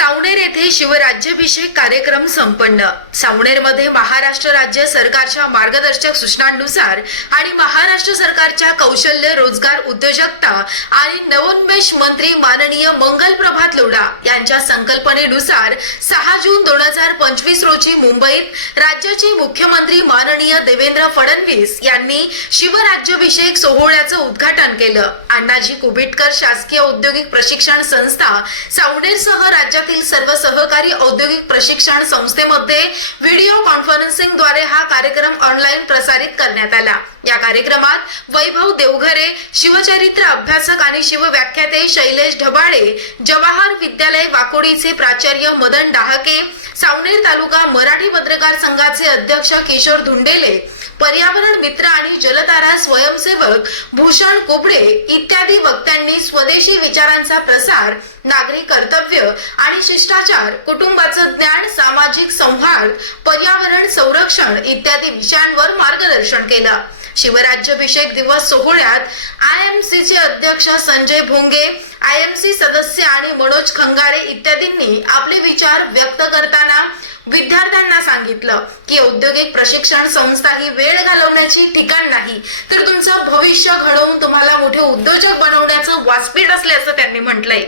सावनेर येथे शिवराज्याभिषेक कार्यक्रम संपन्न. सावनेरमध्ये महाराष्ट्र राज्य सरकारच्या मार्गदर्शक सूचनांनुसार आणि महाराष्ट्र सरकारच्या कौशल्य रोजगार उद्योजकता आणि नवोन्मेष मंत्री माननीय मंगल प्रभात लोढा यांच्या संकल्पनेनुसार सहा जून दोन हजार पंचवीस रोजी मुंबईत राज्याचे मुख्यमंत्री माननीय देवेंद्र फडणवीस यांनी शिवराज्याभिषेक सोहळ्याचं उद्घाटन केलं. अण्णाजी कुबिटकर शासकीय औद्योगिक प्रशिक्षण संस्था सावनेरसह राज्यातील सर्व सहकारी औद्योगिक प्रशिक्षण संस्थेमध्ये व्हिडिओ कॉन्फरन्सिंगद्वारे हा कार्यक्रम ऑनलाईन प्रसारित करण्यात आला. या कार्यक्रमात वैभव देवघरे शिवचरित्र अभ्यासक आणि शिवव्याख्याते शैलेश ढबाळे जवाहर विद्यालय वाकोडीचे प्राचार्य मदन डाहके सावनेर तालुका मराठी पत्रकार संघाचे अध्यक्ष किशोर धुंडेले पर्यावरण मित्र आणि जलतारा स्वयंसेवक भूषण कुबडे इत्यादी वक्त्यांनी स्वदेशी विचारांचा प्रसार नागरी कर्तव्य आणि शिष्टाचार कुटुंबाचं ज्ञान सामाजिक संवाद पर्यावरण संरक्षण इत्यादी विषयांवर मार्गदर्शन केलं. शिवराज्याभिषेक दिवस सोहळ्यात आय एम सी चे अध्यक्ष Sanjay Bhonge I M C सदस्य आणि मनोज खंगारे इत्यादींनी आपले विचार व्यक्त करताना विद्यार्थ्यांना सांगितलं की औद्योगिक प्रशिक्षण संस्था ही वेळ घालवण्याची ठिकाण नाही. तर तुमचं भविष्य घडवून तुम्हाला मोठे उद्योजक बनवण्याचं व्यासपीठ असल्याचं त्यांनी म्हटलंय.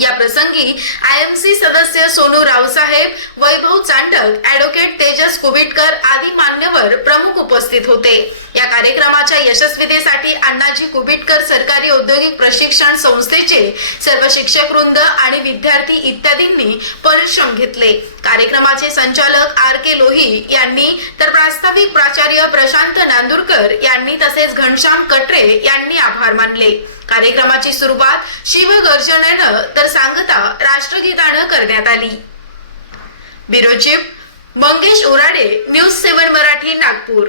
या प्रसंगी आयएमसी सदस्य सोनू रावसाहेब वैभव चांडक ऍडव्होकेट तेजस कुबिटकर आदी मान्यवर प्रमुख उपस्थित होते. या कार्यक्रमाच्या यशस्वीतेसाठी अण्णाजी कुबिटकर सरकारी औद्योगिक प्रशिक्षण संस्थेचे सर्व शिक्षक वृंद आणि विद्यार्थी इत्यादींनी परिश्रम घेतले. कार्यक्रमाचे संचालक आर के लोही यांनी तर प्रास्ताविक प्राचार्य प्रशांत नांदुरकर यांनी तसेच घनश्याम कटरे यांनी आभार मानले. कार्यक्रमाची सुरुवात शिवगर्जनेनं तर सांगता राष्ट्रगीतानं करण्यात आली. Bureau chief Mangesh Urade news seven Marathi Nagpur.